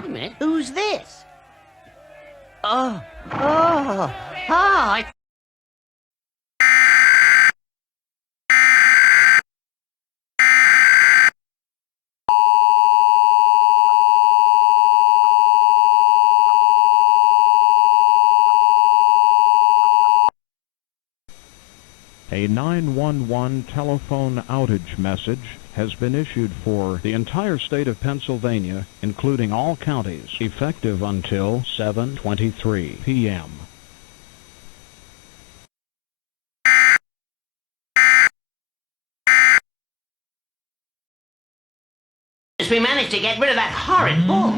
Wait a minute, who's this? I... A 911 telephone outage message has been issued for the entire state of Pennsylvania, including all counties, effective until 7:23 p.m. We managed to get rid of that horrid bull.